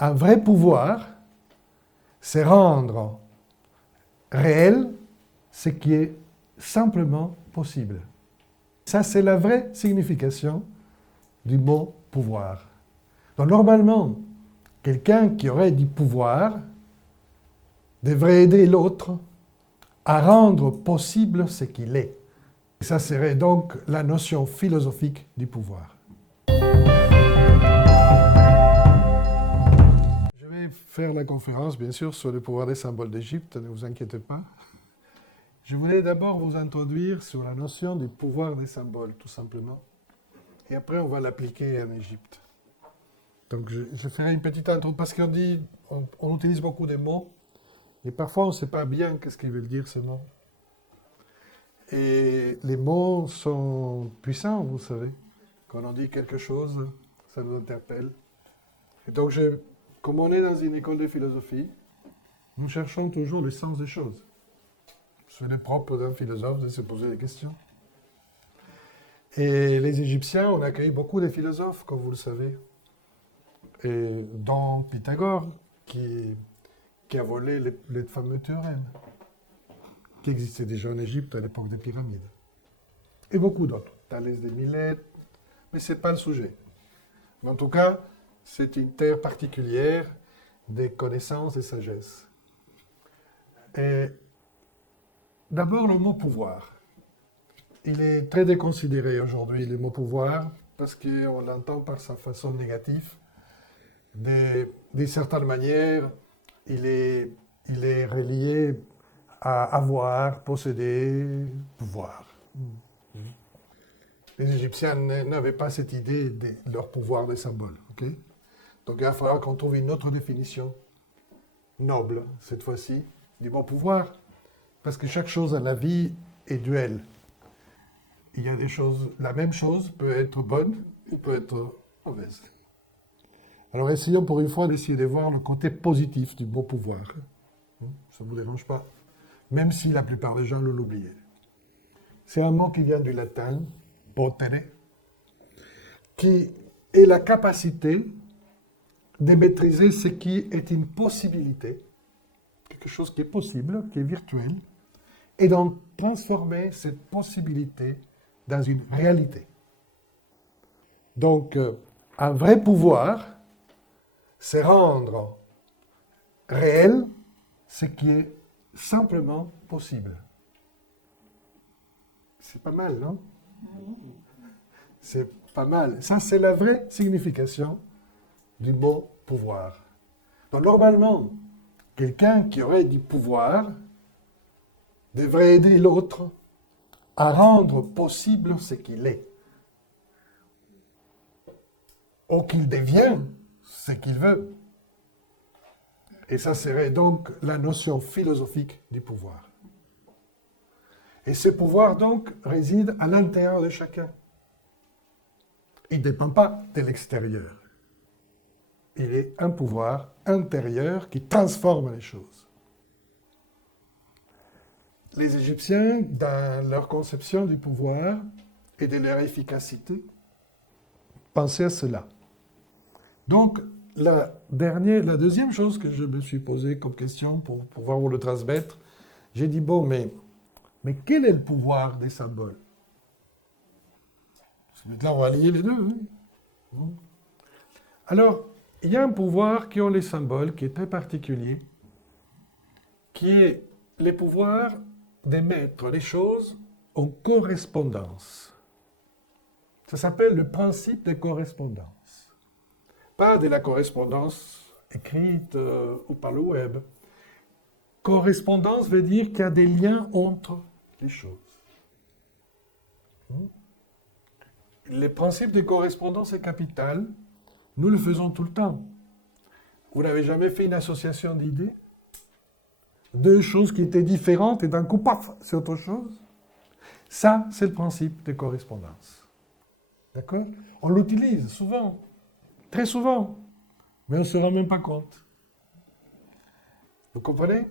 Un vrai pouvoir, c'est rendre réel ce qui est simplement possible. Ça, c'est la vraie signification du mot pouvoir. Donc, normalement, quelqu'un qui aurait du pouvoir devrait aider l'autre à rendre possible ce qu'il est. Et ça serait donc la notion philosophique du pouvoir. Je vais faire la conférence, bien sûr, sur le pouvoir des symboles d'Égypte, ne vous inquiétez pas. Je voulais d'abord vous introduire sur la notion du pouvoir des symboles, tout simplement. Et après, on va l'appliquer en Égypte. Donc, je ferai une petite intro, parce qu'on dit, on utilise beaucoup de mots, et parfois, on ne sait pas bien qu'est-ce qu'ils veulent dire, ces mots. Et les mots sont puissants, vous savez. Quand on dit quelque chose, ça nous interpelle. Et donc, comme on est dans une école de philosophie, nous cherchons toujours le sens des choses. C'est le propre d'un philosophe de se poser des questions. Et les Égyptiens ont accueilli beaucoup de philosophes, comme vous le savez. Et dont Pythagore, qui a volé les fameux théorèmes, qui existaient déjà en Égypte à l'époque des pyramides. Et beaucoup d'autres. Thalès de Milet, mais ce n'est pas le sujet. Mais en tout cas, c'est une terre particulière des connaissances et sagesse. Et d'abord, le mot pouvoir. Il est très déconsidéré aujourd'hui, le mot pouvoir, parce qu'on l'entend par sa façon négative. D'une certaine manière, il est relié à avoir, posséder, pouvoir. Les Égyptiens n'avaient pas cette idée de leur pouvoir des symboles. Okay? Donc il va falloir qu'on trouve une autre définition, noble, cette fois-ci, du mot pouvoir. Parce que chaque chose dans la vie est duel. Il y a des choses, la même chose peut être bonne ou peut être mauvaise. Alors essayons pour une fois d'essayer de voir le côté positif du mot pouvoir. Ça ne vous dérange pas? Même si la plupart des gens l'ont oublié. C'est un mot qui vient du latin, potere, qui est la capacité de maîtriser ce qui est une possibilité, quelque chose qui est possible, qui est virtuel, et d'en transformer cette possibilité dans une réalité. Donc, un vrai pouvoir, c'est rendre réel ce qui est simplement possible. C'est pas mal, non? C'est pas mal. Ça, c'est la vraie signification du mot pouvoir. Donc, normalement, quelqu'un qui aurait du pouvoir devrait aider l'autre à rendre possible ce qu'il est. Ou qu'il devienne ce qu'il veut. Et ça serait donc la notion philosophique du pouvoir. Et ce pouvoir, donc, réside à l'intérieur de chacun. Il ne dépend pas de l'extérieur. Il est un pouvoir intérieur qui transforme les choses. Les Égyptiens, dans leur conception du pouvoir et de leur efficacité, pensaient à cela. Donc, la deuxième chose que je me suis posée comme question pour pouvoir vous le transmettre, j'ai dit, bon, mais quel est le pouvoir des symboles? Là, on va lier les deux. Hein? Alors, il y a un pouvoir qui ont les symboles, qui est très particulier, qui est le pouvoir de mettre les choses en correspondance. Ça s'appelle le principe de correspondance. Pas de la correspondance écrite ou par le web. Correspondance veut dire qu'il y a des liens entre les choses. Le principe de correspondance est capital. Nous le faisons tout le temps. Vous n'avez jamais fait une association d'idées? Deux choses qui étaient différentes et d'un coup, paf, c'est autre chose. Ça, c'est le principe de correspondance. D'accord? On l'utilise souvent. Très souvent, mais on ne se rend même pas compte. Vous comprenez?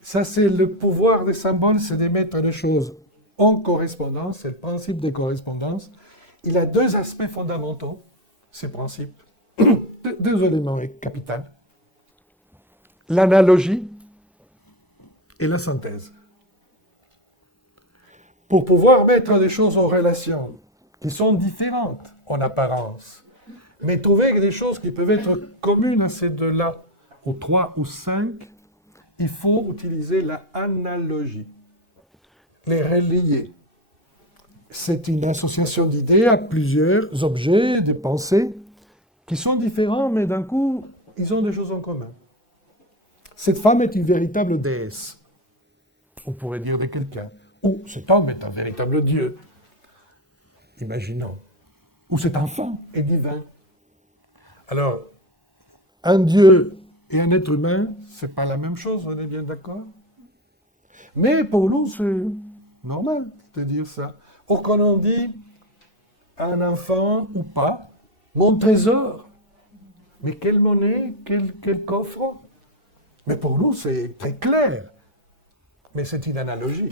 Ça, c'est le pouvoir des symboles, c'est de mettre les choses en correspondance, c'est le principe de correspondance. Il a deux aspects fondamentaux, ces principes. deux éléments capitaux. L'analogie et la synthèse. Pour pouvoir mettre des choses en relation qui sont différentes en apparence, mais trouver des choses qui peuvent être communes à ces deux-là, aux 3 ou 5, il faut utiliser l'analogie, les relier. C'est une association d'idées à plusieurs objets, de pensées, qui sont différents, mais d'un coup, ils ont des choses en commun. Cette femme est une véritable déesse, on pourrait dire de quelqu'un. Ou cet homme est un véritable Dieu, imaginons. Ou cet enfant est divin. Alors, un Dieu et un être humain, c'est pas la même chose, on est bien d'accord? Mais pour nous, c'est normal de dire ça. Or, quand on dit un enfant ou pas, mon trésor, mais quelle monnaie, quel coffre? Mais pour nous, c'est très clair. Mais c'est une analogie.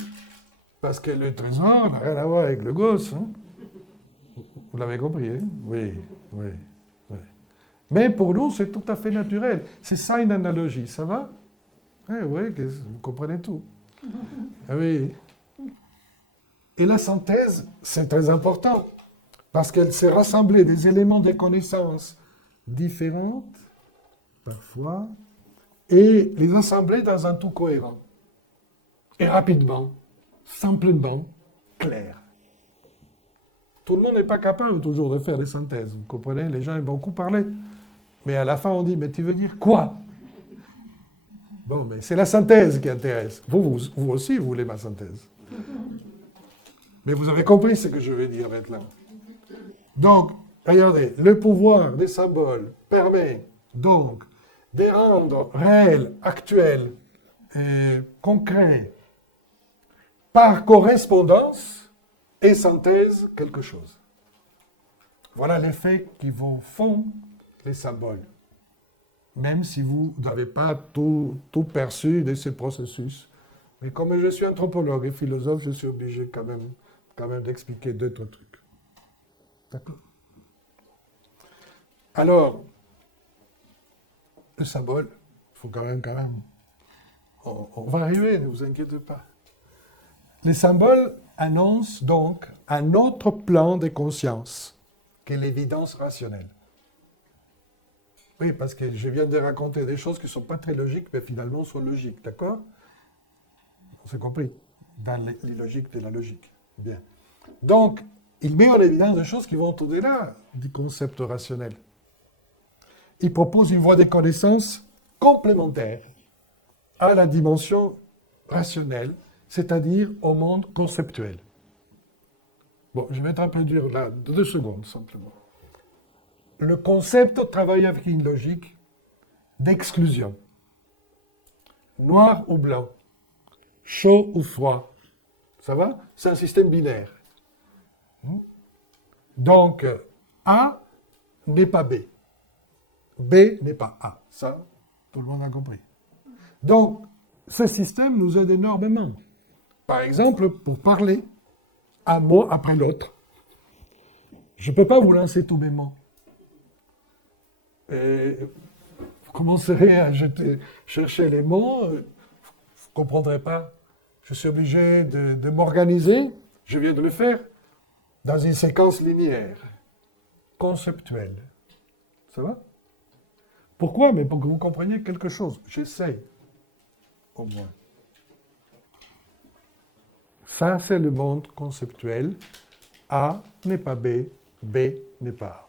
Parce que le trésor n'a rien à voir avec le gosse. Hein? Vous l'avez compris, hein? Oui, oui, oui. Mais pour nous, c'est tout à fait naturel. C'est ça une analogie, ça va? Oui, vous comprenez tout. Ah oui. Et la synthèse, c'est très important. Parce qu'elle sait rassembler des éléments de connaissances différentes, parfois, et les assembler dans un tout cohérent. Et rapidement, simplement, clair. Tout le monde n'est pas capable toujours de faire des synthèses, vous comprenez? Les gens aiment beaucoup parler. Mais à la fin, on dit, mais tu veux dire quoi? Bon, mais c'est la synthèse qui intéresse. Vous aussi, vous voulez ma synthèse. Mais vous avez compris ce que je veux dire maintenant. Donc, regardez, le pouvoir des symboles permet donc de rendre réel, actuel, concret, par correspondance et synthèse quelque chose. Voilà l'effet qui vous font les symboles. Même si vous n'avez pas tout perçu de ce processus. Mais comme je suis anthropologue et philosophe, je suis obligé quand même d'expliquer d'autres trucs. D'accord? Alors, le symbole, il faut quand même... On va arriver, ne vous inquiétez pas. Les symboles annoncent donc un autre plan de conscience qu'est l'évidence rationnelle. Oui, parce que je viens de raconter des choses qui ne sont pas très logiques, mais finalement sont logiques, d'accord? On s'est compris, dans les logiques de la logique. Bien. Donc, il met en évidence des choses qui vont au-delà du concept rationnel. Il propose une voie de connaissance complémentaire à la dimension rationnelle, c'est-à-dire au monde conceptuel. Bon, je vais t'introduire là 2 secondes simplement. Le concept travaille avec une logique d'exclusion. Noir ou blanc, chaud ou froid. Ça va? C'est un système binaire. Donc, A n'est pas B. B n'est pas A. Ça, tout le monde a compris. Donc, ce système nous aide énormément. Par exemple, pour parler un mot après l'autre. Je ne peux pas vous lancer tous mes mots. Et vous commencerez à chercher les mots, vous ne comprendrez pas. Je suis obligé de m'organiser, je viens de le faire, dans une séquence linéaire, conceptuelle. Ça va? Pourquoi? Mais pour que vous compreniez quelque chose. J'essaye, au moins. Ça, c'est le monde conceptuel. A n'est pas B, B n'est pas A.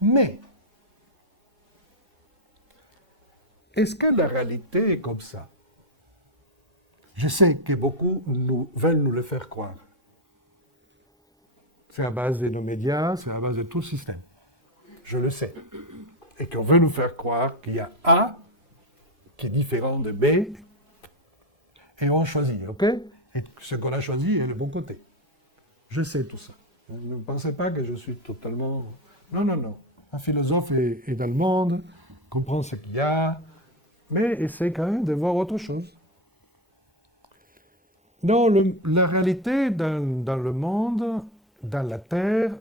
Mais, est-ce que la réalité est comme ça? Je sais que beaucoup veulent nous le faire croire. C'est à base de nos médias, c'est à base de tout le système. Je le sais. Et qu'on veut nous faire croire qu'il y a A qui est différent de B, et on choisit, ok? Et ce qu'on a choisi est le bon côté. Je sais tout ça. Ne pensez pas que je suis totalement... Non, non, non. Un philosophe est dans le monde, comprend ce qu'il y a, mais essaie quand même de voir autre chose. Non, la réalité dans le monde, dans la Terre,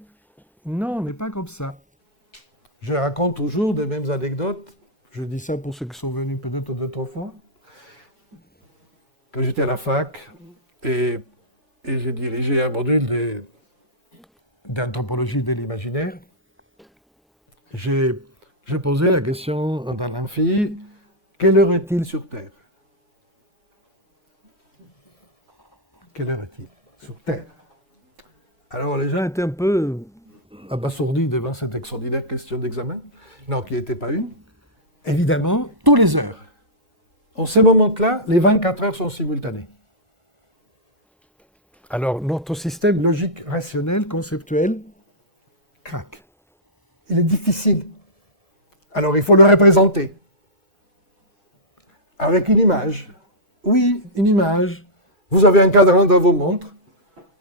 non, n'est pas comme ça. Je raconte toujours les mêmes anecdotes. Je dis ça pour ceux qui sont venus peut-être 2-3 fois. Quand j'étais à la fac et j'ai dirigé un module d'anthropologie de l'imaginaire, j'ai posé la question dans l'amphi, quelle heure est-il sur Terre? Quelle heure est-il sur Terre? Alors les gens étaient un peu abasourdis devant cette extraordinaire question d'examen. Non, qui n'était pas une. Évidemment, tous les heures. En ce moment-là, les 24 heures sont simultanées. Alors notre système logique, rationnel, conceptuel, craque. Il est difficile. Alors il faut le représenter. Avec une image. Oui, une image. Vous avez un cadran dans vos montres,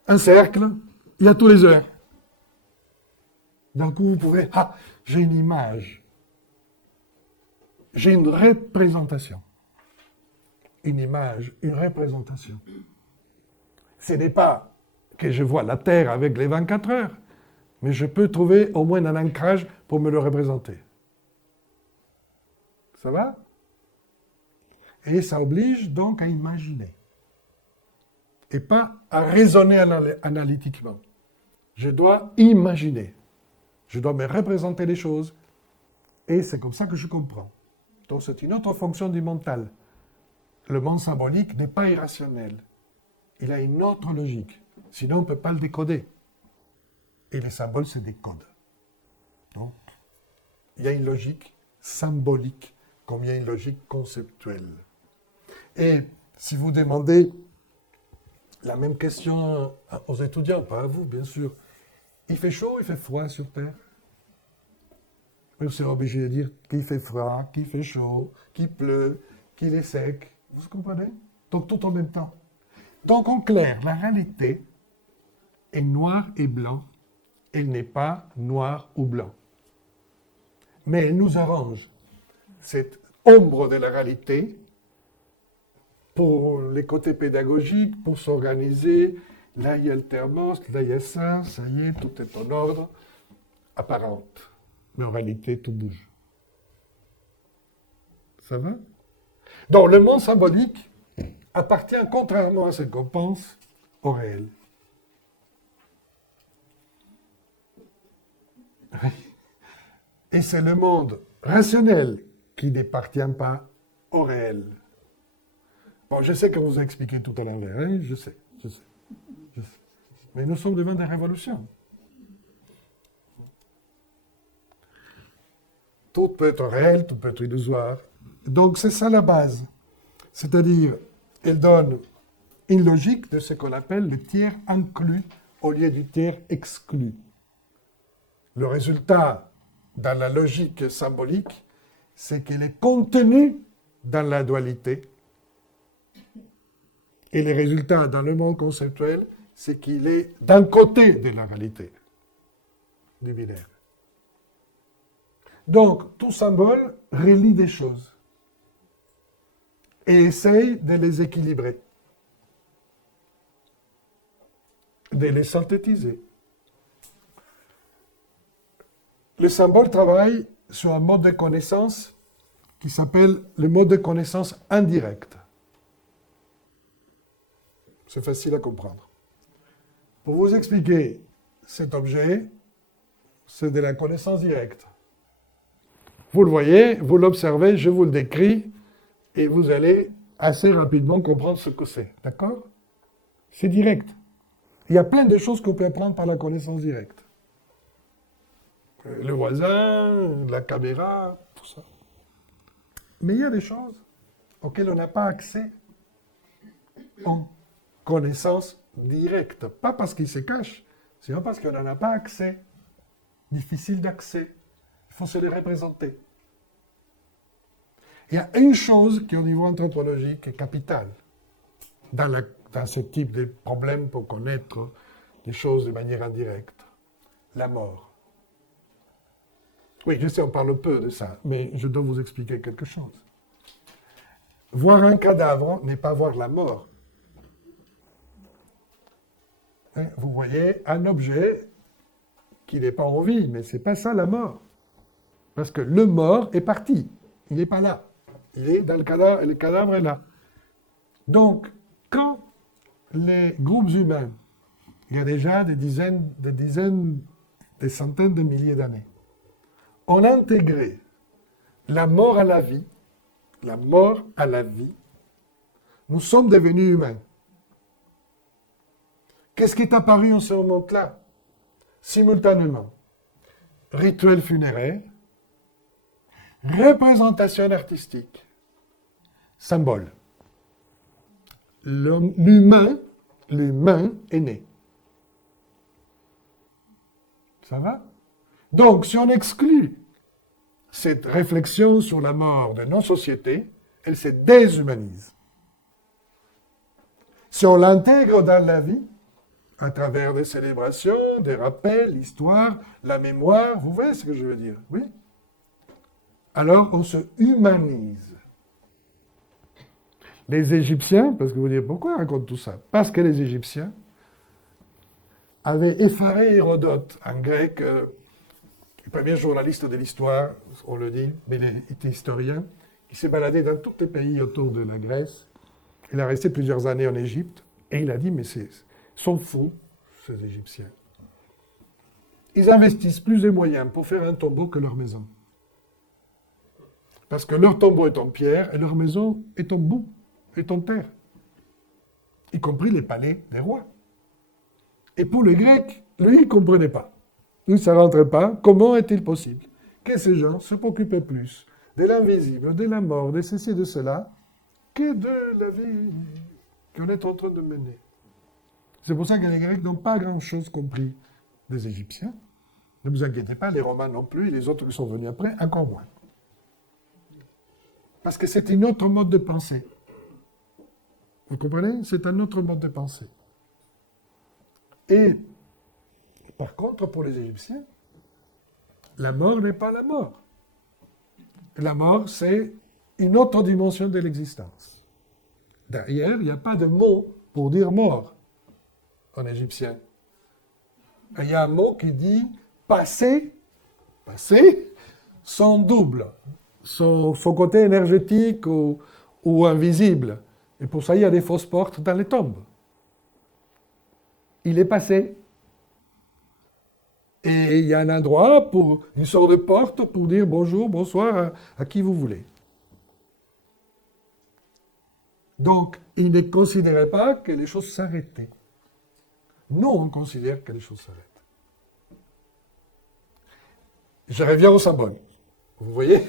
un cercle, il y a tous les heures. D'un coup, vous pouvez... Ah, j'ai une image. J'ai une représentation. Une image, une représentation. Ce n'est pas que je vois la Terre avec les 24 heures, mais je peux trouver au moins un ancrage pour me le représenter. Ça va? Et ça oblige donc à imaginer. Et pas à raisonner analytiquement. Je dois imaginer. Je dois me représenter les choses. Et c'est comme ça que je comprends. Donc c'est une autre fonction du mental. Le monde symbolique n'est pas irrationnel. Il a une autre logique. Sinon, on ne peut pas le décoder. Et les symboles se décodent. Donc, il y a une logique symbolique, comme il y a une logique conceptuelle. Et si vous demandez la même question aux étudiants, pas à vous, bien sûr, il fait chaud ou il fait froid sur Terre? Vous serez obligé de dire qu'il fait froid, qu'il fait chaud, qu'il pleut, qu'il est sec. Vous comprenez? Donc tout en même temps. Donc en clair, la réalité est noir et blanc. Elle n'est pas noir ou blanc. Mais elle nous arrange cette ombre de la réalité pour les côtés pédagogiques, pour s'organiser. Là, il y a le thermos, là, il y a ça y est, tout est en ordre, apparente. Mais en réalité, tout bouge. Ça va? Donc, le monde symbolique appartient, contrairement à ce qu'on pense, au réel. Et c'est le monde rationnel qui n'appartient pas au réel. Bon, je sais que vous avez expliqué tout à l'envers, hein? Je sais. Mais nous sommes devant des révolutions. Tout peut être réel, tout peut être illusoire. Donc c'est ça la base. C'est-à-dire, elle donne une logique de ce qu'on appelle le tiers inclus au lieu du tiers exclu. Le résultat dans la logique symbolique, c'est qu'elle est contenue dans la dualité. Et le résultat dans le monde conceptuel, c'est qu'il est d'un côté de la réalité, du binaire. Donc, tout symbole relie des choses et essaye de les équilibrer, de les synthétiser. Le symbole travaille sur un mode de connaissance qui s'appelle le mode de connaissance indirect. C'est facile à comprendre. Pour vous expliquer, cet objet, c'est de la connaissance directe. Vous le voyez, vous l'observez, je vous le décris, et vous allez assez rapidement comprendre ce que c'est. D'accord? C'est direct. Il y a plein de choses qu'on peut apprendre par la connaissance directe. Le voisin, la caméra, tout ça. Mais il y a des choses auxquelles on n'a pas accès en connaissance directe. Pas parce qu'ils se cachent, sinon parce qu'on n'en a pas accès. Difficile d'accès. Il faut se les représenter. Il y a une chose qui, au niveau anthropologique, est capitale dans ce type de problème pour connaître les choses de manière indirecte. La mort. Oui, je sais, on parle peu de ça, mais je dois vous expliquer quelque chose. Voir un cadavre n'est pas voir la mort. Vous voyez un objet qui n'est pas en vie, mais ce n'est pas ça la mort. Parce que le mort est parti. Il n'est pas là. Il est dans le cadavre, et le cadavre est là. Donc, quand les groupes humains, il y a déjà des dizaines, des centaines de milliers d'années, ont intégré la mort à la vie, nous sommes devenus humains. Qu'est-ce qui est apparu en ce moment-là? Simultanément, rituel funéraire, représentation artistique, symbole. L'humain est né. Ça va? Donc, si on exclut cette réflexion sur la mort de nos sociétés, elle se déshumanise. Si on l'intègre dans la vie, à travers des célébrations, des rappels, l'histoire, la mémoire, vous voyez ce que je veux dire? Oui? Alors, on se humanise. Les Égyptiens, parce que vous dites, pourquoi on raconte tout ça? Parce que les Égyptiens avaient effaré Hérodote, un grec, le premier journaliste de l'histoire, on le dit, mais il était historien, qui s'est baladé dans tous les pays autour de la Grèce. Il a resté plusieurs années en Égypte, et il a dit, mais ils sont fous, ces Égyptiens. Ils investissent plus de moyens pour faire un tombeau que leur maison. Parce que leur tombeau est en pierre, et leur maison est en boue, est en terre. Y compris les palais des rois. Et pour les Grecs, lui, il ne comprenait pas. Lui, ça ne rentrait pas. Comment est-il possible que ces gens se préoccupaient plus de l'invisible, de la mort, de ceci et de cela, que de la vie qu'on est en train de mener? C'est pour ça que les Grecs n'ont pas grand-chose compris des Égyptiens. Ne vous inquiétez pas, les Romains non plus, et les autres qui sont venus après, encore moins. Parce que c'est un autre mode de pensée. Vous comprenez? C'est un autre mode de pensée. Et, par contre, pour les Égyptiens, la mort n'est pas la mort. La mort, c'est une autre dimension de l'existence. Derrière, il n'y a pas de mot pour dire mort en égyptien. Il y a un mot qui dit passer, son double, son côté énergétique ou invisible. Et pour ça, il y a des fausses portes dans les tombes. Il est passé. Et il y a un endroit pour une sorte de porte pour dire bonjour, bonsoir à qui vous voulez. Donc, il ne considérait pas que les choses s'arrêtaient. Nous, on considère que les choses s'arrêtent. Je reviens au symbole. Vous voyez?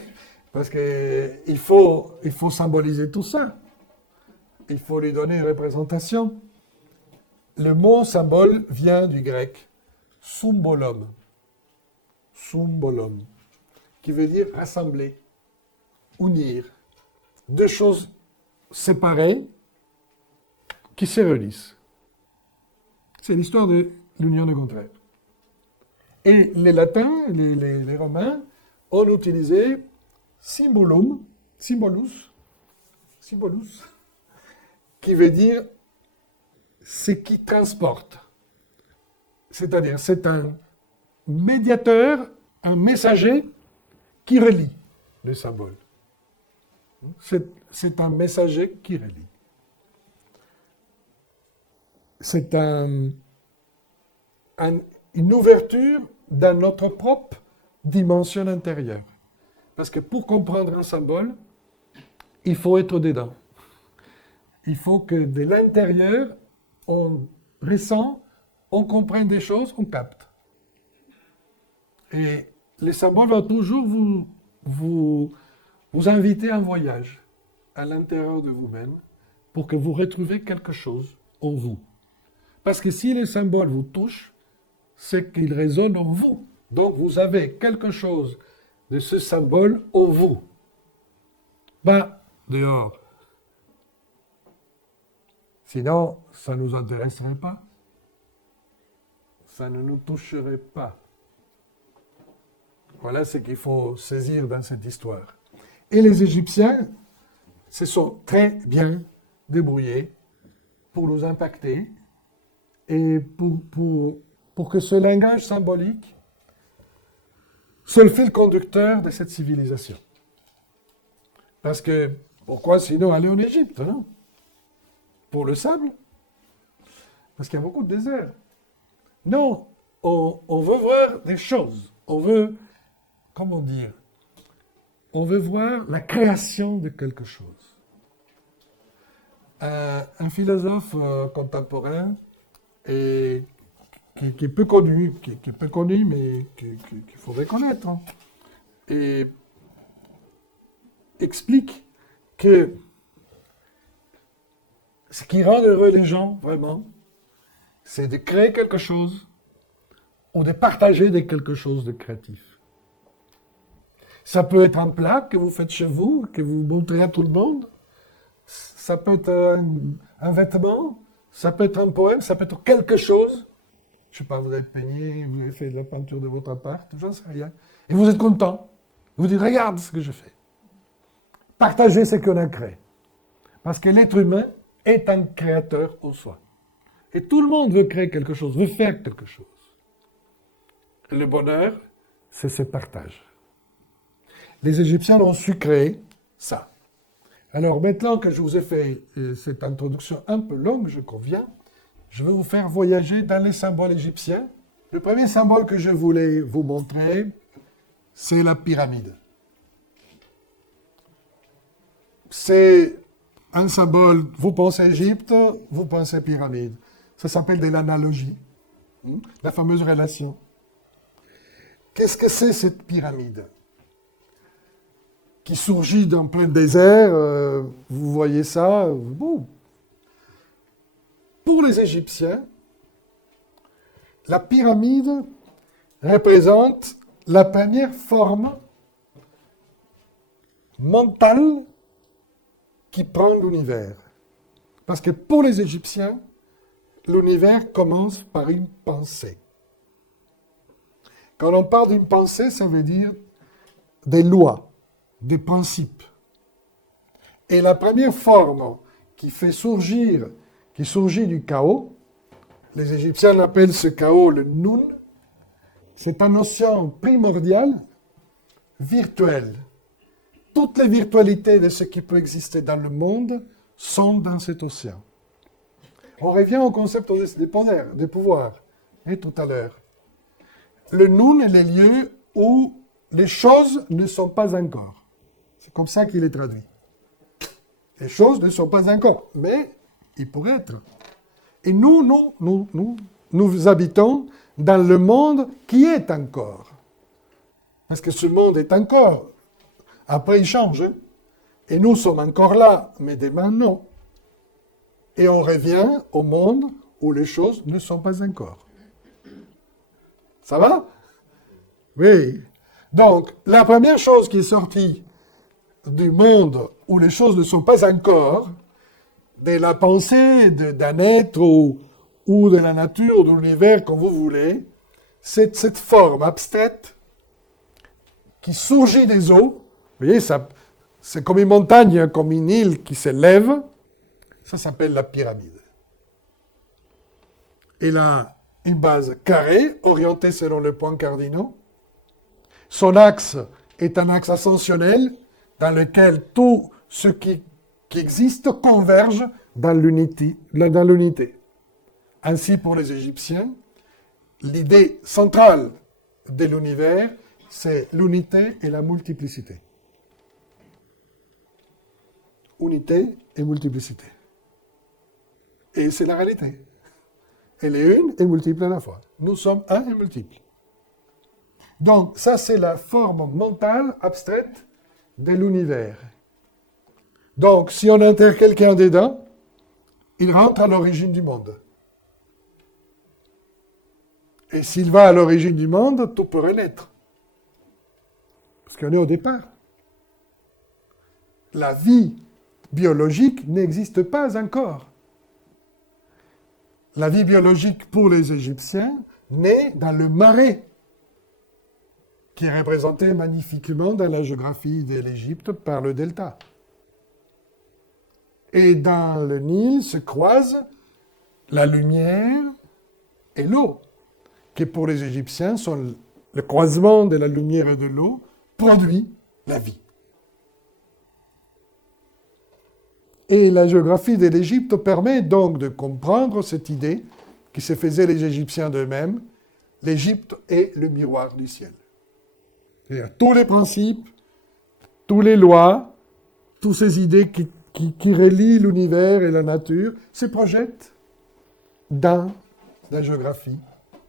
Parce qu'il faut symboliser tout ça. Il faut lui donner une représentation. Le mot symbole vient du grec symbolon, qui veut dire rassembler, unir, deux choses séparées qui se relient. C'est l'histoire de l'union des contraires. Et les latins, les romains, ont utilisé symbolus, qui veut dire ce qui transporte. C'est-à-dire, c'est un médiateur, un messager qui relie le symbole. C'est un messager qui relie. C'est une ouverture dans notre propre dimension intérieure. Parce que pour comprendre un symbole, il faut être dedans. Il faut que de l'intérieur, on ressent, on comprenne des choses, on capte. Et les symboles vont toujours vous inviter à un voyage à l'intérieur de vous-même pour que vous retrouviez quelque chose en vous. Parce que si les symboles vous touchent, c'est qu'ils résonnent en vous. Donc vous avez quelque chose de ce symbole en vous. Pas dehors. Sinon, ça ne nous intéresserait pas. Ça ne nous toucherait pas. Voilà ce qu'il faut saisir dans cette histoire. Et les Égyptiens se sont très bien débrouillés pour nous impacter et pour que ce langage symbolique c'est le fil conducteur de cette civilisation. Parce que, pourquoi sinon aller en Égypte, non? Pour le sable? Parce qu'il y a beaucoup de désert. Non, on veut voir des choses. On veut, comment dire, on veut voir la création de quelque chose. Un philosophe contemporain qui est peu connu, mais qu'il faudrait connaître, hein, et explique que ce qui rend heureux les gens, vraiment, c'est de créer quelque chose ou de partager quelque chose de créatif. Ça peut être un plat que vous faites chez vous, que vous montrez à tout le monde. Ça peut être un vêtement, ça peut être un poème, ça peut être quelque chose. Je ne sais pas, vous avez peigné, vous avez fait de la peinture de votre appart, j'en sais rien. Et vous êtes content. Vous dites, regarde ce que je fais. Partagez ce qu'on a créé. Parce que l'être humain est un créateur en soi. Et tout le monde veut créer quelque chose, veut faire quelque chose. Le bonheur, c'est ce partage. Les Égyptiens ont su créer ça. Alors maintenant que je vous ai fait cette introduction un peu longue, je conviens, je vais vous faire voyager dans les symboles égyptiens. Le premier symbole que je voulais vous montrer, c'est la pyramide. C'est un symbole, vous pensez Égypte, vous pensez pyramide. Ça s'appelle de l'analogie, la fameuse relation. Qu'est-ce que c'est cette pyramide qui surgit dans plein désert, vous voyez ça, bon. Pour les Égyptiens, la pyramide représente la première forme mentale qui prend l'univers. Parce que pour les Égyptiens, l'univers commence par une pensée. Quand on parle d'une pensée, ça veut dire des lois, des principes. Et la première forme qui surgit du chaos, les Égyptiens appellent ce chaos le Nun, c'est une notion primordiale, virtuelle. Toutes les virtualités de ce qui peut exister dans le monde sont dans cet océan. On revient au concept des pouvoirs, tout à l'heure. Le Nun est le lieu où les choses ne sont pas encore. C'est comme ça qu'il est traduit. Les choses ne sont pas encore, mais ils pourraient être. Et nous habitons dans le monde qui est encore. Parce que ce monde est encore. Après, il change. Hein? Et nous sommes encore là, mais demain, non. Et on revient au monde où les choses ne sont pas encore. Ça va? Oui. Donc, la première chose qui est sortie du monde où les choses ne sont pas encore, de la pensée d'un être ou de la nature, de l'univers, comme vous voulez, c'est cette forme abstraite qui surgit des eaux. Vous voyez, c'est comme une montagne, comme une île qui s'élève. Ça s'appelle la pyramide. Elle a une base carrée, orientée selon les points cardinaux. Son axe est un axe ascensionnel dans lequel tout ce qui existe converge dans l'unité. Ainsi, pour les Égyptiens, l'idée centrale de l'univers, c'est l'unité et la multiplicité. Unité et multiplicité. Et c'est la réalité. Elle est une et multiple à la fois. Nous sommes un et multiple. Donc, ça, c'est la forme mentale abstraite de l'univers. Donc, si on enterre quelqu'un dedans, il rentre à l'origine du monde. Et s'il va à l'origine du monde, tout peut renaître. Parce qu'on est au départ. La vie biologique n'existe pas encore. La vie biologique pour les Égyptiens naît dans le marais, qui est représenté magnifiquement dans la géographie de l'Égypte par le delta. Et dans le Nil se croisent la lumière et l'eau, qui pour les Égyptiens sont le croisement de la lumière et de l'eau produit la vie. Et la géographie de l'Égypte permet donc de comprendre cette idée qui se faisaient les Égyptiens d'eux-mêmes. L'Égypte est le miroir du ciel. C'est-à-dire tous les principes, toutes les lois, toutes ces idées qui relient l'univers et la nature se projettent dans la géographie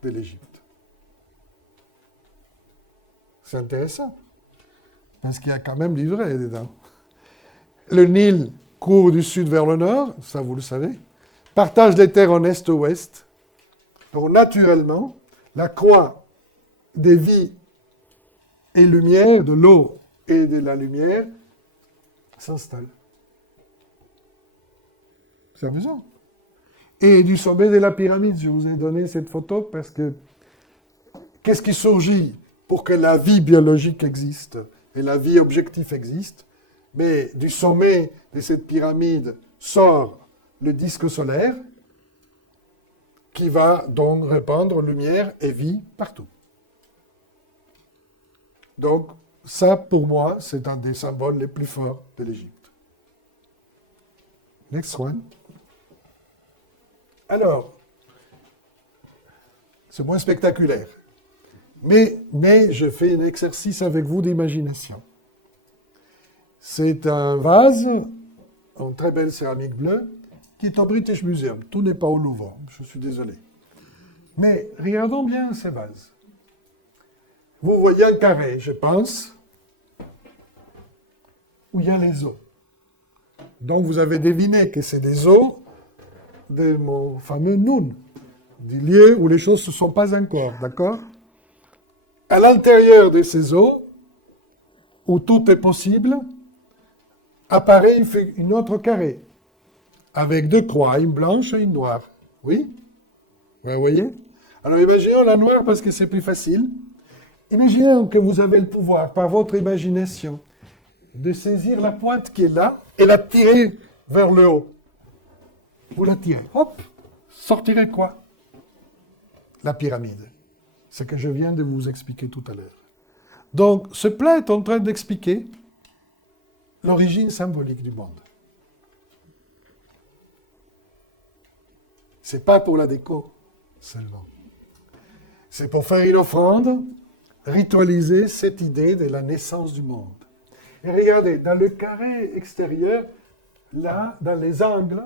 de l'Égypte. C'est intéressant, parce qu'il y a quand même du vrai dedans. Le Nil court du sud vers le nord, ça vous le savez, partage les terres en est-ouest. Donc naturellement, la croix des vies et lumière, de l'eau et de la lumière, s'installe. C'est amusant. Et du sommet de la pyramide, je vous ai donné cette photo parce que qu'est-ce qui surgit pour que la vie biologique existe et la vie objective existe? Mais du sommet de cette pyramide sort le disque solaire qui va donc répandre lumière et vie partout. Donc, ça, pour moi, c'est un des symboles les plus forts de l'Égypte. Next one. Alors, c'est moins spectaculaire. Mais je fais un exercice avec vous d'imagination. C'est un vase en très belle céramique bleue qui est au British Museum. Tout n'est pas au Louvre, je suis désolé. Mais regardons bien ces vases. Vous voyez un carré, je pense, où il y a les os. Donc vous avez deviné que c'est des os de mon fameux Noun, du lieu où les choses ne se sont pas encore, d'accord? À l'intérieur de ces os, où tout est possible, apparaît une autre carré, avec deux croix, une blanche et une noire. Oui? Vous voyez? Alors imaginons la noire parce que c'est plus facile. Imaginez que vous avez le pouvoir, par votre imagination, de saisir la pointe qui est là et la tirer vers le haut. Vous la tirez. Hop! Sortirez quoi? La pyramide. Ce que je viens de vous expliquer tout à l'heure. Donc, ce plat est en train d'expliquer l'origine symbolique du monde. C'est pas pour la déco seulement. C'est pour faire une offrande, ritualiser cette idée de la naissance du monde. Et regardez, dans le carré extérieur, là, dans les angles,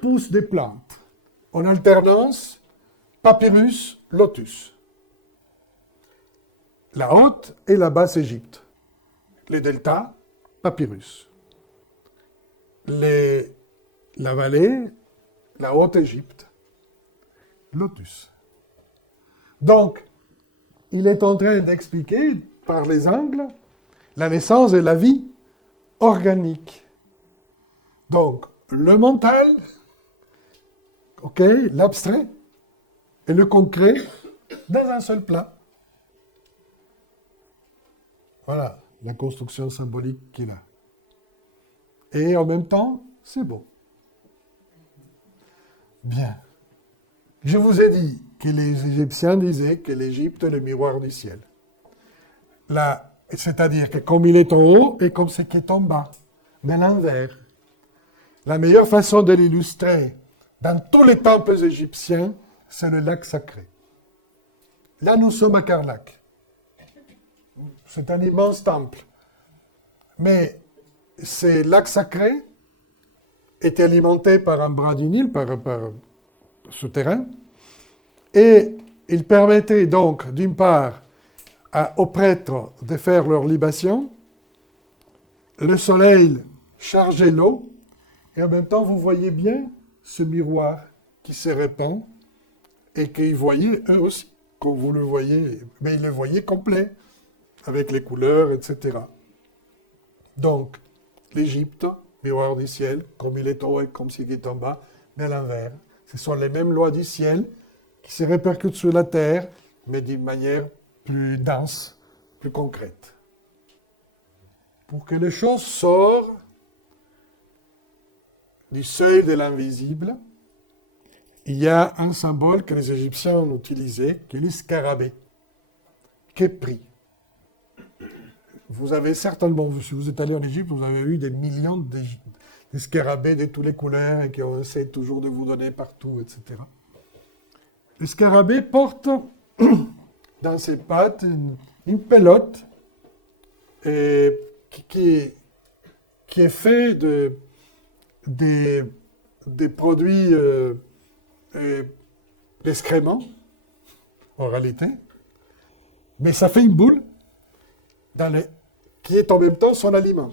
poussent des plantes. En alternance, papyrus, lotus. La haute et la basse Égypte. Les deltas, papyrus. La vallée, la haute Égypte, lotus. Donc, il est en train d'expliquer, par les angles, la naissance de la vie organique. Donc, le mental, ok, l'abstrait et le concret dans un seul plat. Voilà la construction symbolique qu'il a. Et en même temps, c'est beau. Bien. Je vous ai dit que les Égyptiens disaient que l'Égypte est le miroir du ciel. Là, c'est-à-dire que comme il est en haut et comme ce qui est en bas, mais l'envers. La meilleure façon de l'illustrer dans tous les temples égyptiens, c'est le lac sacré. Là, nous sommes à Karnak. C'est un immense temple. Mais ce lac sacré est alimenté par un bras du Nil, par ce terrain, et il permettait donc, d'une part, aux prêtres de faire leur libation, le soleil chargeait l'eau, et en même temps, vous voyez bien ce miroir qui se répand, et qu'ils voyaient eux aussi, comme vous le voyez, mais ils le voyaient complet, avec les couleurs, etc. Donc, l'Égypte, miroir du ciel, comme il est en haut et comme il est en bas, mais à l'envers. Ce sont les mêmes lois du ciel qui se répercutent sur la terre, mais d'une manière plus dense, plus concrète. Pour que les choses sortent du seuil de l'invisible, il y a un symbole que les Égyptiens ont utilisé, qui est le scarabée. Képri. Vous avez certainement, si vous êtes allé en Égypte, vous avez eu des millions des scarabées de toutes les couleurs et qui ont essayé toujours de vous donner partout, etc. Le scarabée porte dans ses pattes une pelote et qui est fait des produits d'excréments, en réalité, mais ça fait une boule qui est en même temps son aliment.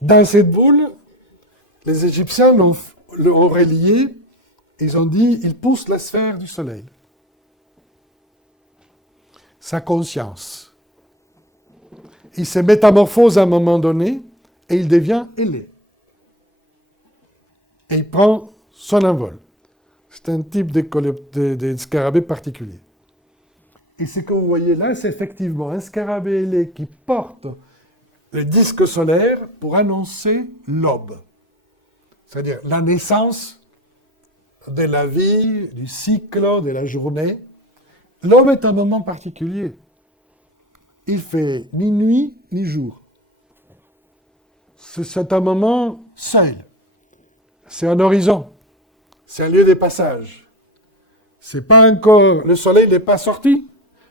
Dans cette boule, les Égyptiens l'ont relié, ils ont dit, il pousse la sphère du soleil. Sa conscience. Il se métamorphose à un moment donné et il devient ailé. Et il prend son envol. C'est un type de scarabée particulier. Et ce que vous voyez là, c'est effectivement un scarabée ailé qui porte le disque solaire pour annoncer l'aube. C'est-à-dire la naissance de la vie, du cycle, de la journée. L'aube est un moment particulier. Il fait ni nuit, ni jour. C'est un moment seul. C'est un horizon. C'est un lieu de passage. C'est pas encore... Le soleil n'est pas sorti,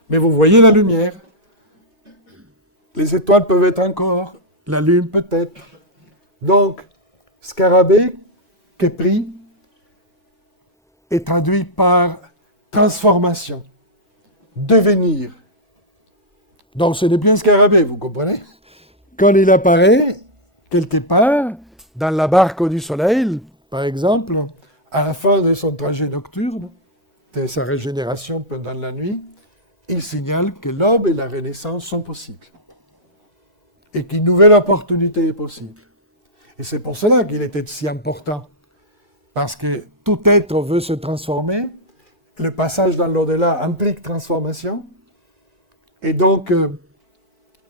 mais vous voyez la lumière. Les étoiles peuvent être encore, la lune peut-être. Donc, scarabée, Képri, est traduit par transformation, devenir. Donc, ce n'est plus un scarabée, vous comprenez? Quand il apparaît, quelque part, dans la barque du soleil, par exemple, à la fin de son trajet nocturne, de sa régénération pendant la nuit, il signale que l'aube et la renaissance sont possibles. Et qu'une nouvelle opportunité est possible. Et c'est pour cela qu'il était si important. Parce que tout être veut se transformer, le passage dans l'au-delà implique transformation, et donc,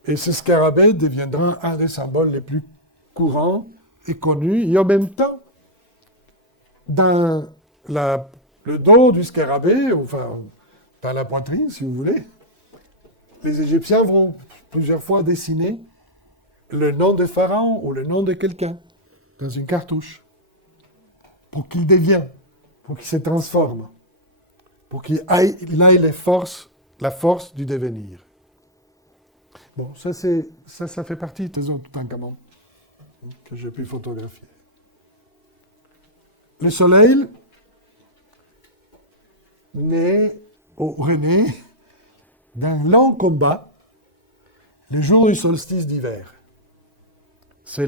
ce scarabée deviendra un des symboles les plus courants et connus, et en même temps, dans le dos du scarabée, enfin, dans la poitrine, si vous voulez, les Égyptiens vont plusieurs fois dessiner le nom de Pharaon ou le nom de quelqu'un dans une cartouche pour qu'il devienne, pour qu'il se transforme, pour qu'il aille la force du devenir. Bon, ça fait partie de Toutankhamon que j'ai pu photographier. Le soleil renaît d'un long combat le jour du solstice d'hiver. C'est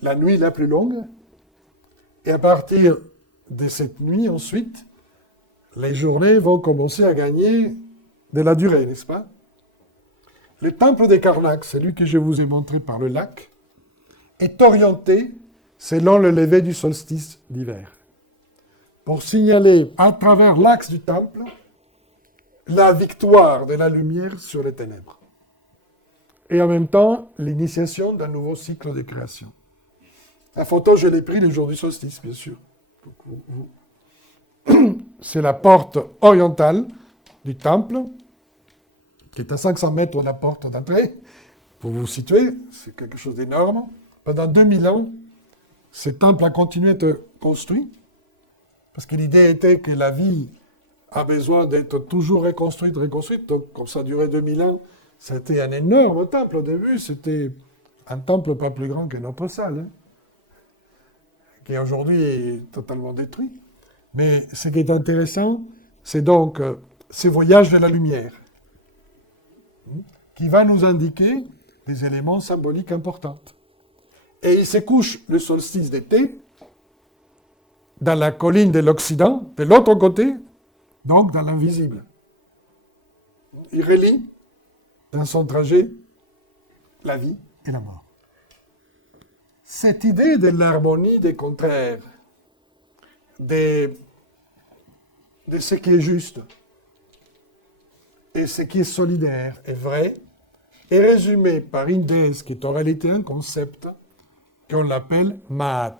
la nuit la plus longue, et à partir de cette nuit, ensuite, les journées vont commencer à gagner de la durée, n'est-ce pas? Le temple des Karnak, celui que je vous ai montré par le lac, est orienté selon le lever du solstice d'hiver, pour signaler à travers l'axe du temple la victoire de la lumière sur les ténèbres. Et en même temps, l'initiation d'un nouveau cycle de création. La photo, je l'ai prise le jour du solstice, bien sûr. C'est la porte orientale du temple, qui est à 500 mètres de la porte d'entrée. Pour vous situer, c'est quelque chose d'énorme. Pendant 2000 ans, ce temple a continué à être construit, parce que l'idée était que la vie a besoin d'être toujours reconstruite. Donc, comme ça a duré 2000 ans, c'était un énorme temple au début. C'était un temple pas plus grand que notre salle, qui aujourd'hui est totalement détruit. Mais ce qui est intéressant, c'est donc ce voyage de la lumière, qui va nous indiquer des éléments symboliques importants. Et il se couche le solstice d'été dans la colline de l'Occident, de l'autre côté, donc dans l'invisible. Il relie dans son trajet la vie et la mort. Cette idée de l'harmonie des contraires, de ce qui est juste et ce qui est solidaire et vrai, est résumée par une déesse qui est en réalité un concept qu'on l'appelle Maat,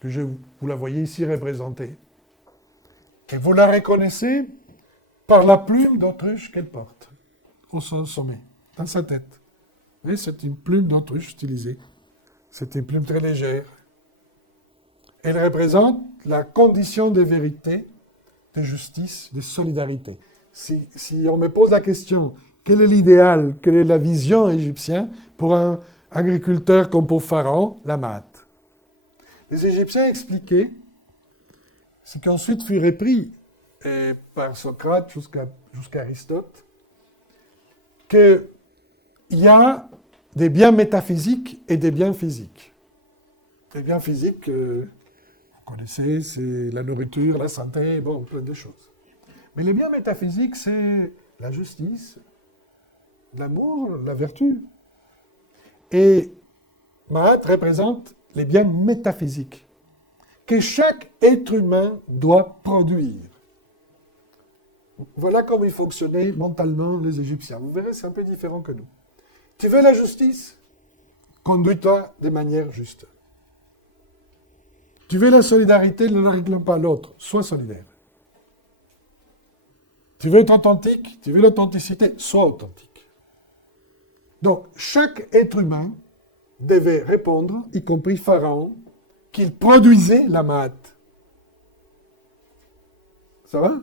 que vous la voyez ici représentée. Et vous la reconnaissez par la plume d'autruche qu'elle porte au sommet, dans sa tête. Vous voyez, c'est une plume d'autruche utilisée. C'est une plume très légère. Elle représente la condition de vérité, de justice, de solidarité. Si on me pose la question, quel est l'idéal, quelle est la vision égyptienne pour un agriculteur comme pour Pharaon, la Maat. Les Égyptiens expliquaient, ce qui ensuite fut repris par Socrate jusqu'à Aristote, qu'il y a des biens métaphysiques et des biens physiques. Les biens physiques, vous connaissez, c'est la nourriture, la santé, bon, plein de choses. Mais les biens métaphysiques, c'est la justice, l'amour, la vertu. Et Maat représente les biens métaphysiques que chaque être humain doit produire. Voilà comment ils fonctionnaient mentalement les Égyptiens. Vous verrez, c'est un peu différent que nous. Tu veux la justice? Conduis-toi de manière juste. Tu veux la solidarité? Ne la réclame pas l'autre. Sois solidaire. Tu veux être authentique? Tu veux l'authenticité? Sois authentique. Donc, chaque être humain devait répondre, y compris Pharaon, qu'il produisait la Maat. Ça va?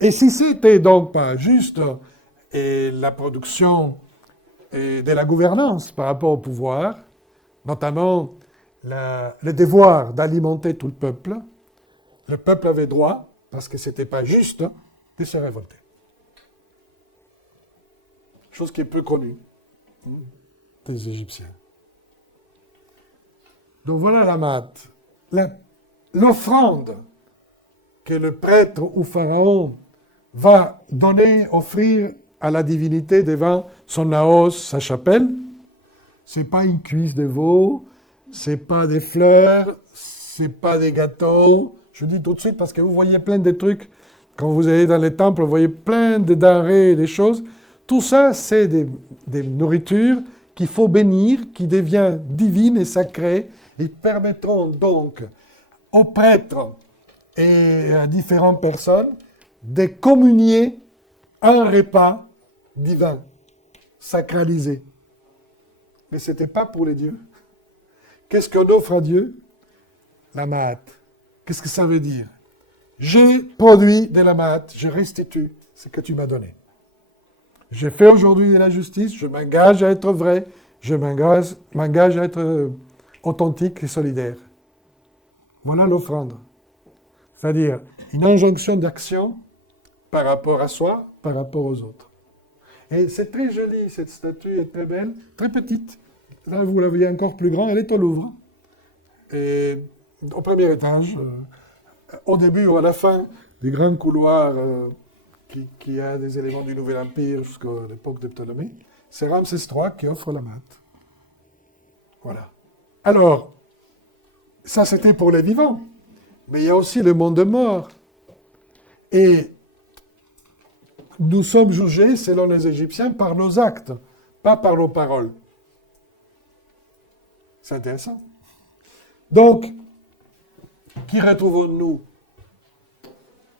Et si c'était donc pas juste la production de la gouvernance par rapport au pouvoir, notamment le devoir d'alimenter tout le peuple avait droit, parce que ce n'était pas juste, de se révolter. Chose qui est peu connue des Égyptiens. Donc voilà la Maat. L'offrande que le prêtre ou pharaon va donner, offrir à la divinité devant son naos, sa chapelle, c'est pas une cuisse de veau, c'est pas des fleurs, c'est pas des gâteaux. Je dis tout de suite parce que vous voyez plein de trucs. Quand vous allez dans les temples, vous voyez plein de denrées, des choses. Tout ça, c'est des nourritures qu'il faut bénir, qui devient divine et sacrée, et permettront donc aux prêtres et à différentes personnes de communier un repas divin, sacralisé. Mais ce n'était pas pour les dieux. Qu'est-ce qu'on offre à Dieu? La Maat. Qu'est-ce que ça veut dire? J'ai produit de la Maat, je restitue ce que tu m'as donné. J'ai fait aujourd'hui de la justice, je m'engage à être vrai, je m'engage à être authentique et solidaire. Voilà l'offrande. C'est-à-dire une injonction d'action par rapport à soi, par rapport aux autres. Et c'est très joli, cette statue est très belle, très petite. Là, vous la voyez encore plus grande, elle est au Louvre. Et au premier étage, au début ou à la fin du grand couloir qui a des éléments du Nouvel Empire jusqu'à l'époque de Ptolémée, c'est Ramsès III qui offre la Maat. Voilà. Alors, ça c'était pour les vivants. Mais il y a aussi le monde mort. Et nous sommes jugés, selon les Égyptiens, par nos actes, pas par nos paroles. C'est intéressant. Donc, qui retrouvons-nous?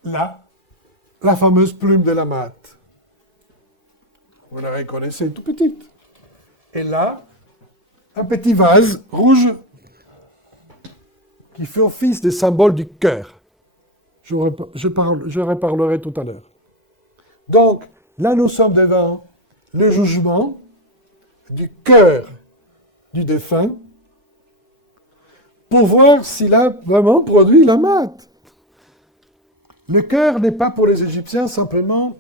Là, la fameuse plume de la Maat. Vous la reconnaissez, tout petite. Et là, un petit vase rouge qui fait office de symbole du cœur. Je reparlerai tout à l'heure. Donc, là, nous sommes devant le jugement du cœur du défunt pour voir s'il a vraiment produit la Maat. Le cœur n'est pas pour les Égyptiens simplement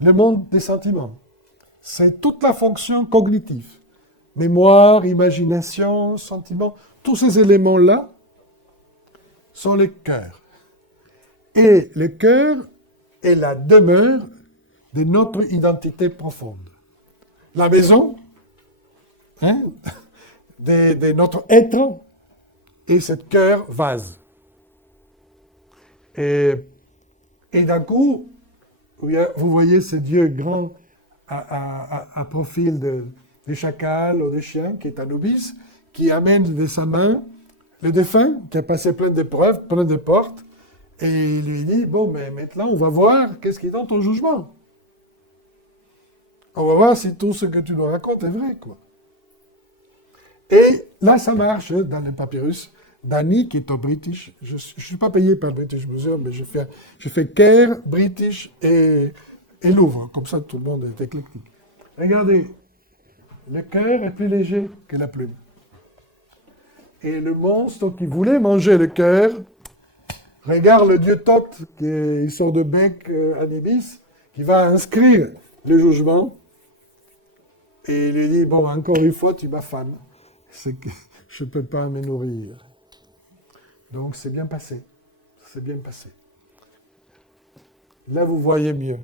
le monde des sentiments. C'est toute la fonction cognitive. Mémoire, imagination, sentiment, tous ces éléments-là sont le cœur. Et le cœur est la demeure de notre identité profonde. La maison de notre être est ce cœur vase. Et d'un coup, vous voyez ce Dieu grand à profil de chacal ou de chien, qui est Anubis, qui amène de sa main le défunt, qui a passé plein d'épreuves, plein de portes, Et il lui dit, bon, mais maintenant, on va voir qu'est-ce qui est dans ton jugement. On va voir si tout ce que tu nous racontes est vrai, quoi. Et là, ça marche dans le papyrus d'Annie, qui est au British. Je ne suis pas payé par le British Museum, mais je fais Caire, British et Louvre. Comme ça, tout le monde est éclectique. Regardez, le cœur est plus léger que la plume. Et le monstre qui voulait manger le cœur regarde le dieu Thoth, qui sort de bec Anubis, qui va inscrire le jugement. Et il lui dit, bon, encore une fois, tu m'affames. C'est que je ne peux pas me nourrir. Donc, c'est bien passé. C'est bien passé. Là, vous voyez mieux.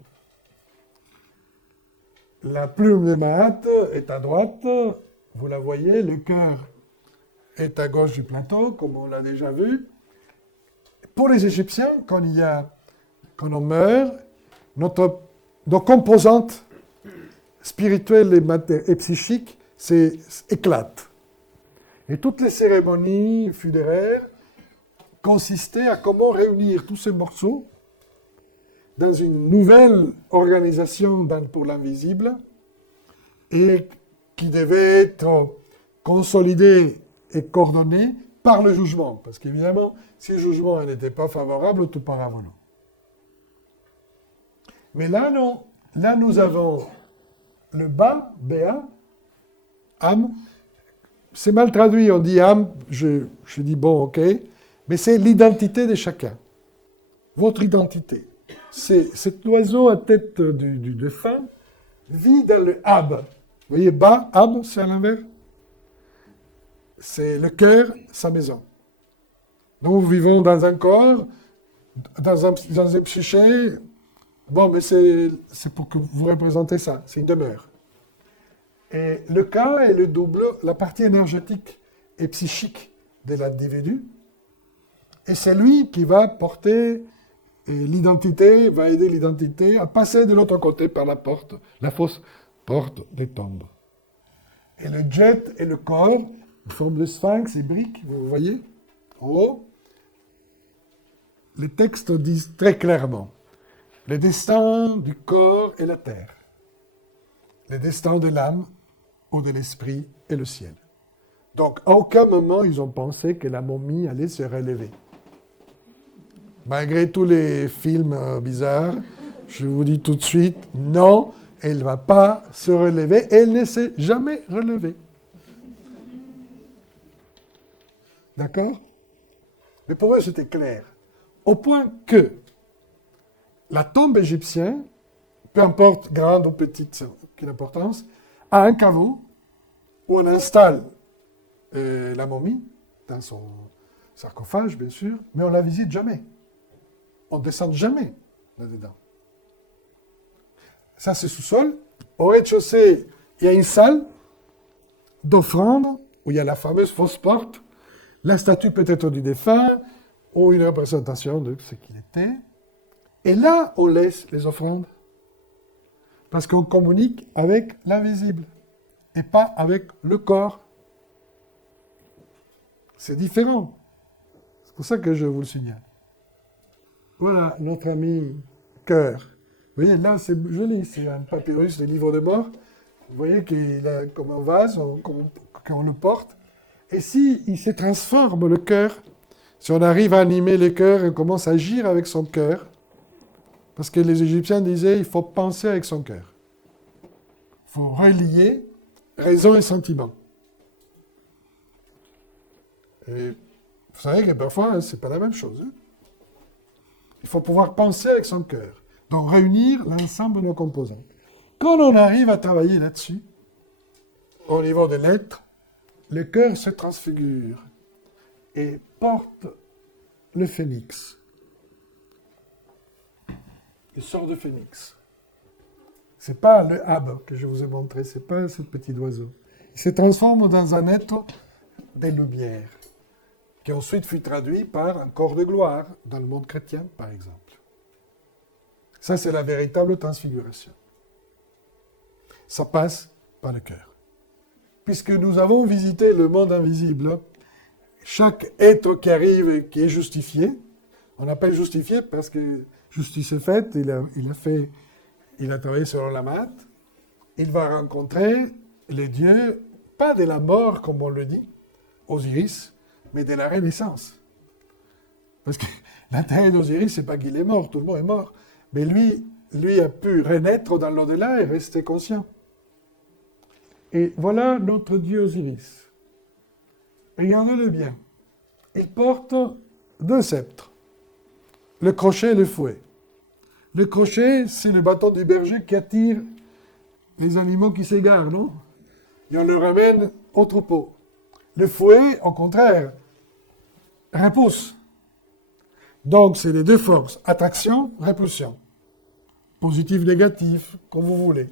La plume de Mahat est à droite. Vous la voyez. Le cœur est à gauche du plateau, comme on l'a déjà vu. Pour les Égyptiens, quand on meurt, nos composantes spirituelles et psychiques éclatent. Et toutes les cérémonies funéraires consistaient à comment réunir tous ces morceaux dans une nouvelle organisation pour l'invisible et qui devait être consolidée et coordonnée par le jugement. Parce qu'évidemment, si le jugement n'était pas favorable, tout part à volo. Mais là, non. Là, nous avons le bas, BA, âme. C'est mal traduit, on dit âme, je dis bon, ok, mais c'est l'identité de chacun. Votre identité. C'est cet oiseau à tête de fin vit dans le ab. Vous voyez, bas, ab, c'est à l'envers. C'est le cœur, sa maison. Nous vivons dans un corps, dans un psyché. Bon, mais c'est pour que vous représentez ça, c'est une demeure. Et le cas est le double, la partie énergétique et psychique de l'individu. Et c'est lui qui va porter l'identité, va aider l'identité à passer de l'autre côté par la fausse porte des tombes. Et le jet et le corps, en forme de sphinx et briques, vous voyez, en haut. Les textes disent très clairement le destin du corps et la terre, le destin de l'âme ou de l'esprit et le ciel. Donc, à aucun moment, ils ont pensé que la momie allait se relever. Malgré tous les films bizarres, je vous dis tout de suite, non, elle ne va pas se relever. Elle ne s'est jamais relevée. D'accord? Mais pour eux, c'était clair. Au point que la tombe égyptienne, peu importe grande ou petite, quelle importance, a un caveau où on installe la momie dans son sarcophage, bien sûr, mais on ne la visite jamais. On ne descend jamais là-dedans. Ça, c'est sous-sol. Au rez-de-chaussée, il y a une salle d'offrande où il y a la fameuse fausse porte, la statue peut-être du défunt ou une représentation de ce qu'il était. Et là, on laisse les offrandes parce qu'on communique avec l'invisible et pas avec le corps. C'est différent. C'est pour ça que je vous le signale. Voilà, notre ami cœur. Vous voyez, là, c'est joli, c'est un papyrus des livres de mort. Vous voyez qu'il a comme un vase, qu'on le porte. Et si il se transforme, le cœur, si on arrive à animer le cœur et on commence à agir avec son cœur, parce que les Égyptiens disaient, il faut penser avec son cœur. Il faut relier raison et sentiment. Et vous savez que parfois, ce n'est pas la même chose. Hein? Il faut pouvoir penser avec son cœur. Donc, réunir l'ensemble de nos composantes. Quand on arrive à travailler là-dessus, au niveau des lettres, le cœur se transfigure et porte le phénix. Il sort de phénix. Ce n'est pas le hab que je vous ai montré, ce n'est pas ce petit oiseau. Il se transforme dans un être des lumières, qui ensuite fut traduit par un corps de gloire dans le monde chrétien, par exemple. Ça, c'est la véritable transfiguration. Ça passe par le cœur. Puisque nous avons visité le monde invisible, chaque être qui arrive et qui est justifié, On appelle justifié parce que justice est faite, il a travaillé selon la maths. Il va rencontrer les dieux, pas de la mort comme on le dit, Osiris, mais de la renaissance. Parce que l'intérêt d'Osiris, c'est pas qu'il est mort, tout le monde est mort, mais lui a pu renaître dans l'au-delà et rester conscient. Et voilà notre dieu Osiris. Regardez-le bien. Il porte 2 sceptres, le crochet et le fouet. Le crochet, c'est le bâton du berger qui attire les animaux qui s'égarent, non? Et on le ramène au troupeau. Le fouet, au contraire, repousse. Donc, c'est les 2 forces, attraction, répulsion. Positif, négatif, comme vous voulez.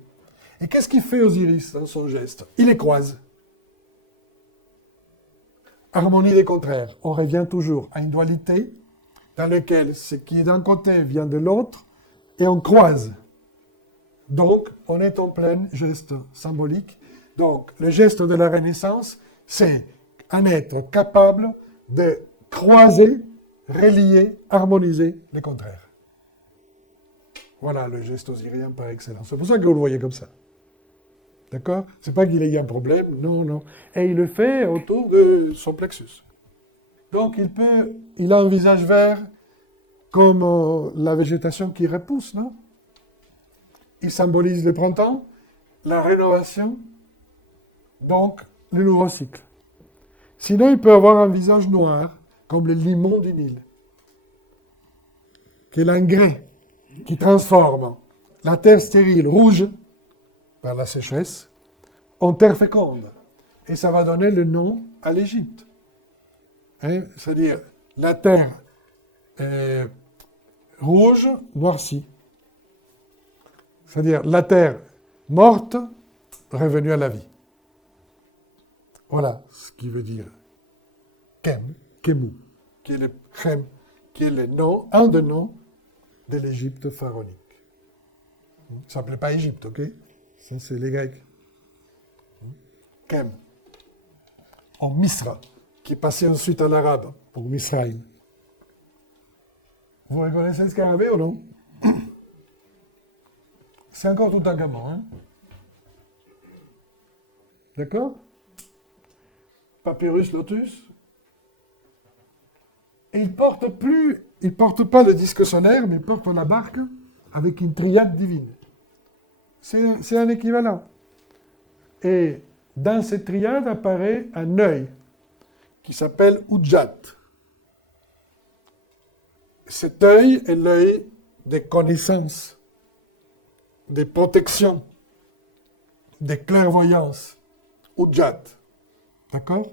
Et qu'est-ce qu'il fait Osiris dans son geste? Il les croise. Harmonie des contraires. On revient toujours à une dualité dans laquelle ce qui est d'un côté vient de l'autre et on croise. Donc, on est en plein geste symbolique. Donc, le geste de la Renaissance, c'est un être capable de croiser, relier, harmoniser les contraires. Voilà le geste osirien par excellence. C'est pour ça que vous le voyez comme ça. D'accord? C'est pas qu'il ait un problème, non, non. Et il le fait autour de son plexus. Donc il a un visage vert comme la végétation qui repousse, non? Il symbolise le printemps, la rénovation, donc le nouveau cycle. Sinon, il peut avoir un visage noir, comme le limon du Nil, qui est l'engrais qui transforme la terre stérile rouge par la sécheresse en terre féconde. Et ça va donner le nom à l'Égypte. Hein? C'est-à-dire la terre rouge noircie. C'est-à-dire la terre morte revenue à la vie. Voilà ce qui veut dire Kem, Kemu, qui est le Chem, qui est le nom, un des noms de l'Égypte pharaonique. Ça ne s'appelait pas Égypte, ok? Ça, c'est les Grecs. Kem. En Misra, qui passait ensuite à l'arabe, pour Misraïm. Vous reconnaissez le scarabée ou non? C'est encore tout un gamin, hein? D'accord? Papyrus lotus. Et il porte pas le disque solaire, mais il porte la barque avec une triade divine. C'est un équivalent. Et dans cette triade apparaît un œil qui s'appelle Ujjat. Cet œil est l'œil des connaissances, des protections, des clairvoyances. Ujjat. D'accord?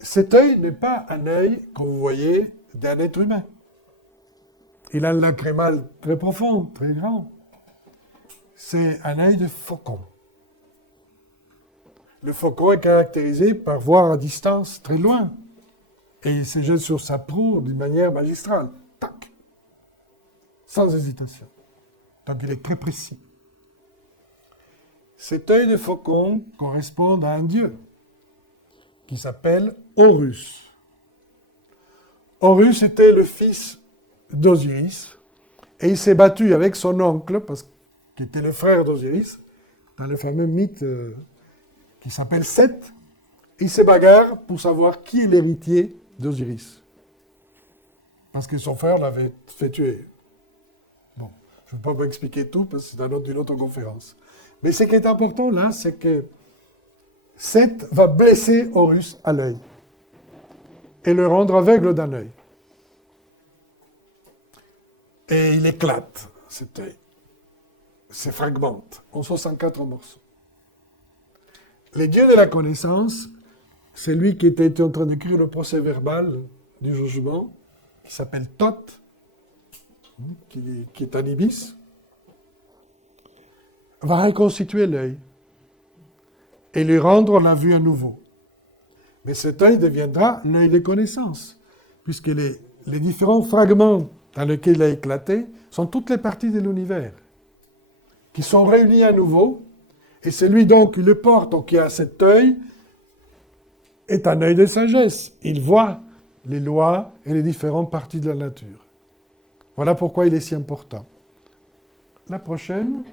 Cet œil n'est pas un œil, comme vous voyez, d'un être humain. Il a un lacrymal très profond, très grand. C'est un œil de faucon. Le faucon est caractérisé par voir à distance, très loin. Et il se jette sur sa proue d'une manière magistrale. Tac! Sans hésitation. Donc il est très précis. Cet œil de faucon correspond à un dieu qui s'appelle Horus. Horus était le fils d'Osiris et il s'est battu avec son oncle, qui était le frère d'Osiris, dans le fameux mythe qui s'appelle Seth. Il se bagarre pour savoir qui est l'héritier d'Osiris. Parce que son frère l'avait fait tuer. Bon, je ne vais pas vous expliquer tout parce que c'est une autre conférence. Mais ce qui est important là, c'est que Seth va blesser Horus à l'œil et le rendre aveugle d'un œil. Et il éclate, cet œil. Se fragmente en 64 morceaux. Les dieux de la connaissance, c'est lui qui était en train d'écrire le procès verbal du jugement, qui s'appelle Thoth, qui est un ibis, va reconstituer l'œil et lui rendre la vue à nouveau. Mais cet œil deviendra l'œil des connaissances, puisque les différents fragments dans lesquels il a éclaté sont toutes les parties de l'univers, qui sont réunis à nouveau, et celui donc qui le porte, ou qui a cet œil, est un œil de sagesse. Il voit les lois et les différentes parties de la nature. Voilà pourquoi il est si important. La prochaine,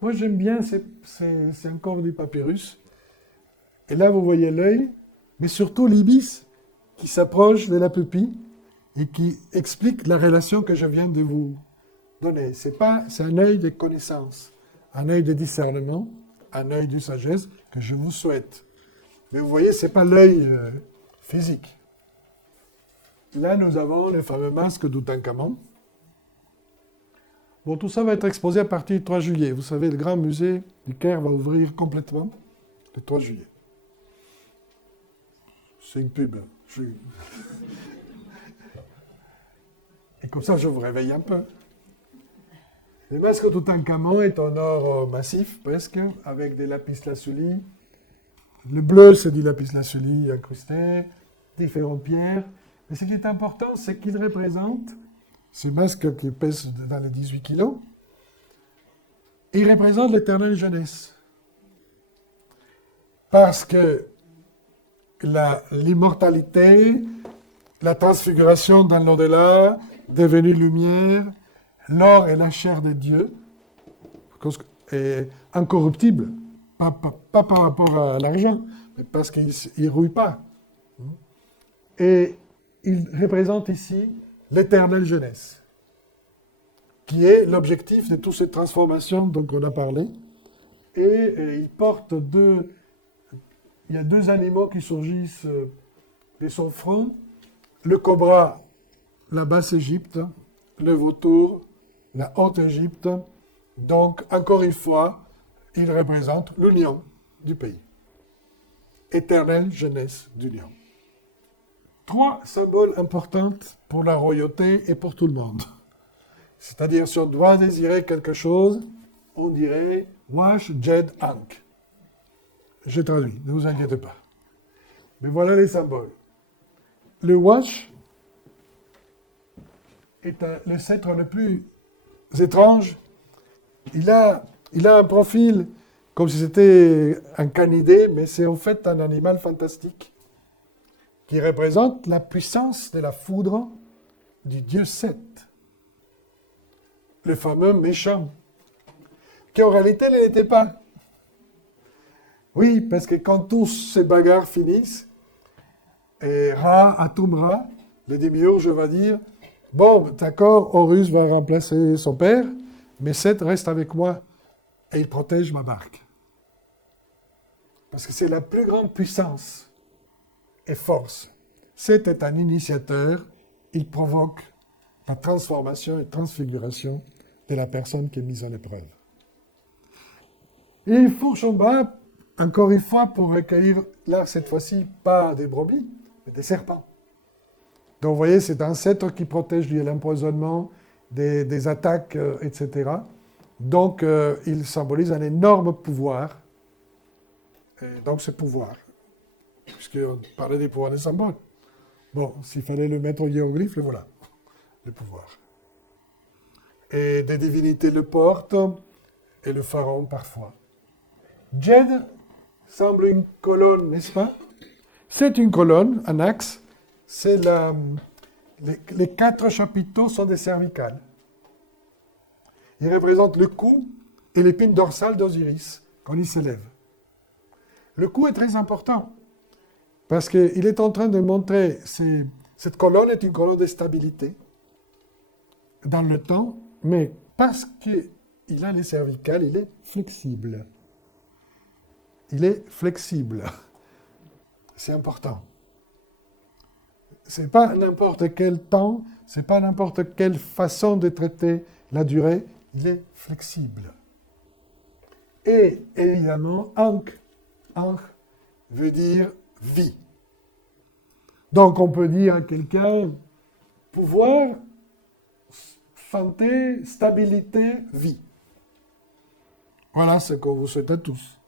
moi j'aime bien, c'est encore du papyrus. Et là vous voyez l'œil, mais surtout l'ibis qui s'approche de la pupille et qui explique la relation que je viens de vous donner. C'est un œil de connaissance, un œil de discernement, un œil de sagesse que je vous souhaite. Mais vous voyez, ce n'est pas l'œil physique. Là, nous avons le fameux masque d'Outankhamon. Bon, tout ça va être exposé à partir du 3 juillet. Vous savez, le grand musée du Caire va ouvrir complètement le 3 juillet. C'est une pub. Et comme ça, je vous réveille un peu. Le masque d'Outankhamon est en or massif, presque, avec des lapis-lazuli. Le bleu, c'est du lapis-lazuli incrusté, différentes pierres. Mais ce qui est important, c'est qu'il représente, ce masque qui pèse dans les 18 kilos, il représente l'éternelle jeunesse. Parce que l'immortalité, la transfiguration dans l'au-delà, devenue lumière, l'or est la chair de Dieu, est incorruptible, pas par rapport à l'argent, mais parce qu'il ne rouille pas. Et il représente ici l'éternelle jeunesse, qui est l'objectif de toutes ces transformations dont on a parlé. Et il porte il y a deux animaux qui surgissent de son front, le cobra, la basse Égypte, le vautour, la haute Égypte. Donc, encore une fois, il représente l'union du pays. Éternelle jeunesse d'union. 3 symboles importants pour la royauté et pour tout le monde. C'est-à-dire, si on doit désirer quelque chose, on dirait Wash, Jed, Ankh. J'ai traduit, ne vous inquiétez pas. Mais voilà les symboles. Le Wash est le sceptre le plus étrange. Il a un profil comme si c'était un canidé, mais c'est en fait un animal fantastique qui représente la puissance de la foudre du dieu Seth, le fameux méchant, qui en réalité ne l'était pas. Oui, parce que quand tous ces bagarres finissent, et Atum-Ra, le démiurge va dire, bon, d'accord, Horus va remplacer son père, mais Seth reste avec moi et il protège ma barque. Parce que c'est la plus grande puissance et force. Seth est un initiateur, il provoque la transformation et transfiguration de la personne qui est mise en épreuve. Et il fourche en bas, encore une fois, pour recueillir, là, cette fois-ci, pas des brebis, mais des serpents. Donc, vous voyez, c'est un sceptre qui protège de l'empoisonnement, des attaques, etc. Donc, il symbolise un énorme pouvoir. Et donc, ce pouvoir, puisqu'on parlait des pouvoirs des symboles. Bon, s'il fallait le mettre au hiéroglyphe, le voilà, le pouvoir. Et des divinités le portent, et le pharaon parfois. Jed semble une colonne, n'est-ce pas? C'est une colonne, un axe. C'est les 4 chapiteaux sont des cervicales. Ils représentent le cou et l'épine dorsale d'Osiris, quand il s'élève. Le cou est très important, parce qu'il est en train de montrer, cette colonne est une colonne de stabilité dans le temps, mais parce qu'il a les cervicales, il est flexible. Il est flexible. C'est important. Ce n'est pas n'importe quel temps, ce n'est pas n'importe quelle façon de traiter la durée, il est flexible. Et évidemment, Ankh veut dire vie. Donc on peut dire à quelqu'un pouvoir, santé, stabilité, vie. Voilà ce qu'on vous souhaite à tous.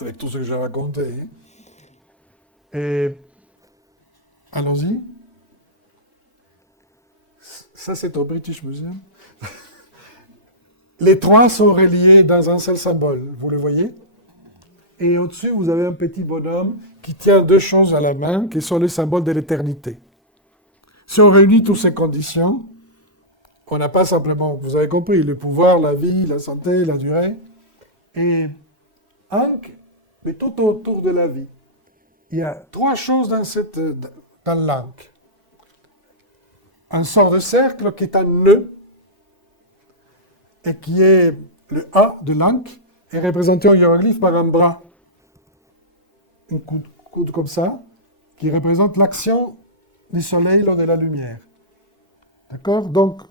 Avec tout ce que j'ai raconté. Et allons-y. Ça, c'est au British Museum. Les 3 sont reliés dans un seul symbole. Vous le voyez? Et au-dessus, vous avez un petit bonhomme qui tient deux choses à la main, qui sont les symboles de l'éternité. Si on réunit toutes ces conditions, on n'a pas simplement, vous avez compris, le pouvoir, la vie, la santé, la durée, et Ankh, mais tout autour de la vie. Il y a trois choses dans l'Ankh. Un sort de cercle qui est un nœud, et qui est le A de l'Ankh, est représenté en hiéroglyphe par un bras. Un coude comme ça, qui représente l'action du soleil lors de la lumière. D'accord? Donc,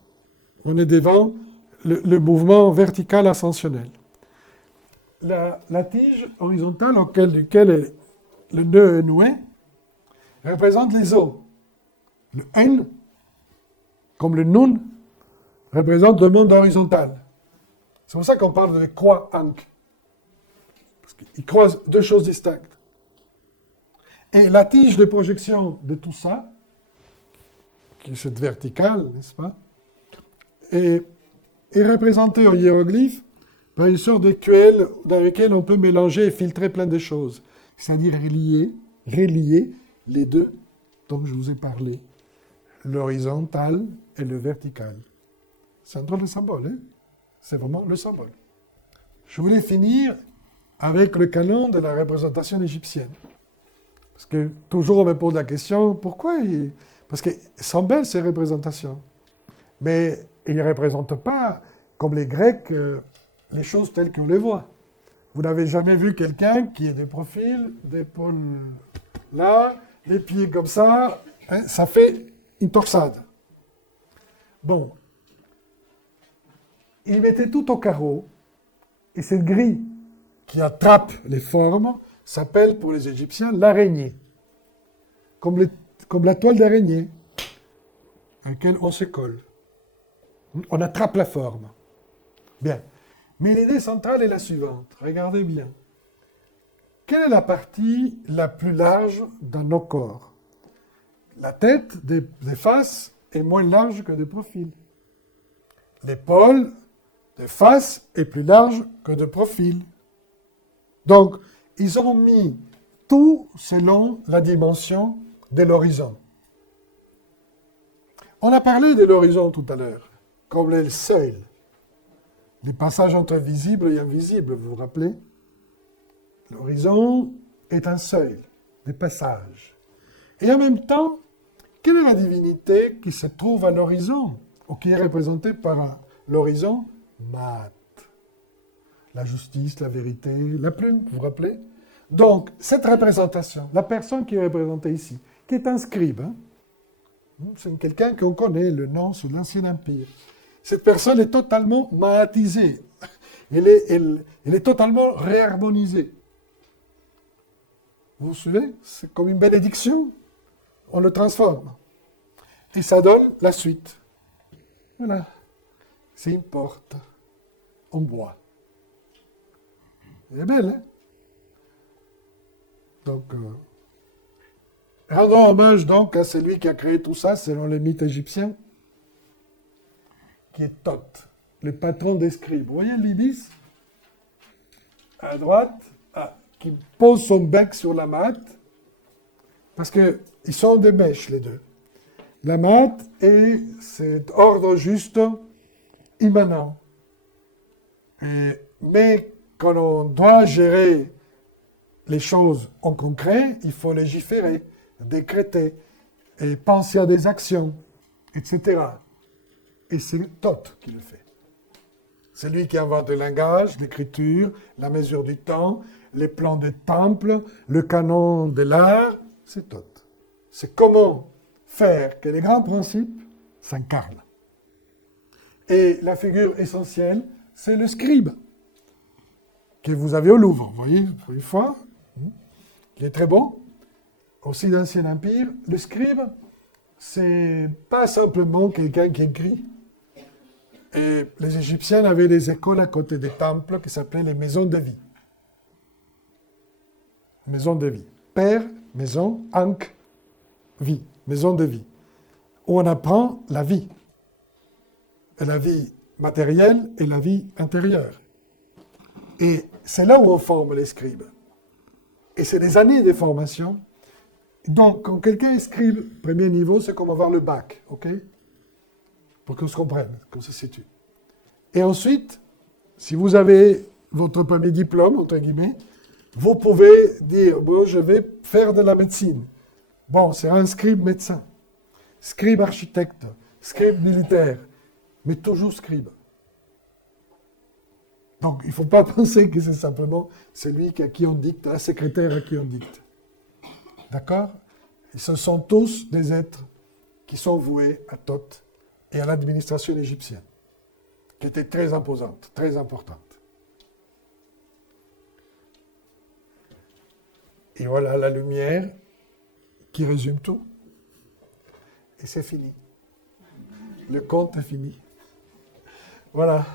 on est devant le mouvement vertical ascensionnel. La tige horizontale duquel le nœud est noué représente les os. Le N, comme le Nun, représente le monde horizontal. C'est pour ça qu'on parle de croix Ankh. Parce qu'il croise deux choses distinctes. Et la tige de projection de tout ça, qui est cette verticale, n'est-ce pas, est représentée en hiéroglyphe par une sorte d'écuelle dans laquelle on peut mélanger et filtrer plein de choses. C'est-à-dire relier les deux dont je vous ai parlé, l'horizontal et le vertical. C'est un drôle de symbole, hein? C'est vraiment le symbole. Je voulais finir avec le canon de la représentation égyptienne. Parce que toujours on me pose la question, pourquoi Parce qu'elles sont belles ces représentations. Mais ils ne représentent pas, comme les Grecs, les choses telles qu'on les voit. Vous n'avez jamais vu quelqu'un qui est de profil, d'épaule là, les pieds comme ça, hein, ça fait une torsade. Bon. Ils mettaient tout au carreau, et cette grille qui attrape les formes s'appelle pour les Égyptiens l'araignée, comme la toile d'araignée à laquelle on se colle. On attrape la forme. Bien. Mais l'idée centrale est la suivante. Regardez bien. Quelle est la partie la plus large dans nos corps? La tête des faces est moins large que de profil. L'épaule de face est plus large que de profil. Donc, ils ont mis tout selon la dimension de l'horizon. On a parlé de l'horizon tout à l'heure, comme le seuil. Les passages entre visible et invisible, vous vous rappelez? L'horizon est un seuil, des passages. Et en même temps, quelle est la divinité qui se trouve à l'horizon, ou qui est représentée par l'horizon? Maat. La justice, la vérité, la plume, vous vous rappelez? Donc, cette représentation, la personne qui est représentée ici, qui est un scribe, hein, c'est quelqu'un qu'on connaît, le nom sous l'Ancien Empire. Cette personne est totalement maatisée. Elle est totalement réharmonisée. Vous vous souvenez? C'est comme une bénédiction. On le transforme. Et ça donne la suite. Voilà. C'est une porte en bois. Elle est belle, hein? Donc, rendons hommage donc à celui qui a créé tout ça, selon les mythes égyptiens, qui est Thoth, le patron des scribes. Vous voyez l'ibis à droite, qui pose son bec sur la mat, parce qu'ils sont des mèches, les deux. La mat est cet ordre juste immanent. Mais quand on doit gérer les choses en concret, il faut légiférer, décréter, et penser à des actions, etc. Et c'est Thoth qui le fait. C'est lui qui invente le langage, l'écriture, la mesure du temps, les plans des temples, le canon de l'art. C'est Thoth. C'est comment faire que les grands principes s'incarnent. Et la figure essentielle, c'est le scribe, que vous avez au Louvre, vous voyez, pour une fois, qui est très bon, aussi d'Ancien Empire. Le scribe, c'est pas simplement quelqu'un qui écrit. Et les Égyptiens avaient des écoles à côté des temples qui s'appelaient les maisons de vie. Maison de vie. Père, maison, Ankh, vie. Maison de vie. Où on apprend la vie. Et la vie matérielle et la vie intérieure. Et c'est là où on forme les scribes. Et c'est des années de formation. Donc, quand quelqu'un est scribe premier niveau, c'est comme avoir le bac, ok? Pour qu'on se comprenne, qu'on se situe. Et ensuite, si vous avez votre premier diplôme, entre guillemets, vous pouvez dire, bon, je vais faire de la médecine. Bon, c'est un scribe médecin, scribe architecte, scribe militaire, mais toujours scribe. Donc, il ne faut pas penser que c'est simplement celui à qui on dicte, un secrétaire à qui on dicte. D'accord? Et ce sont tous des êtres qui sont voués à Thoth et à l'administration égyptienne, qui était très imposante, très importante. Et voilà la lumière qui résume tout. Et c'est fini. Le conte est fini. Voilà.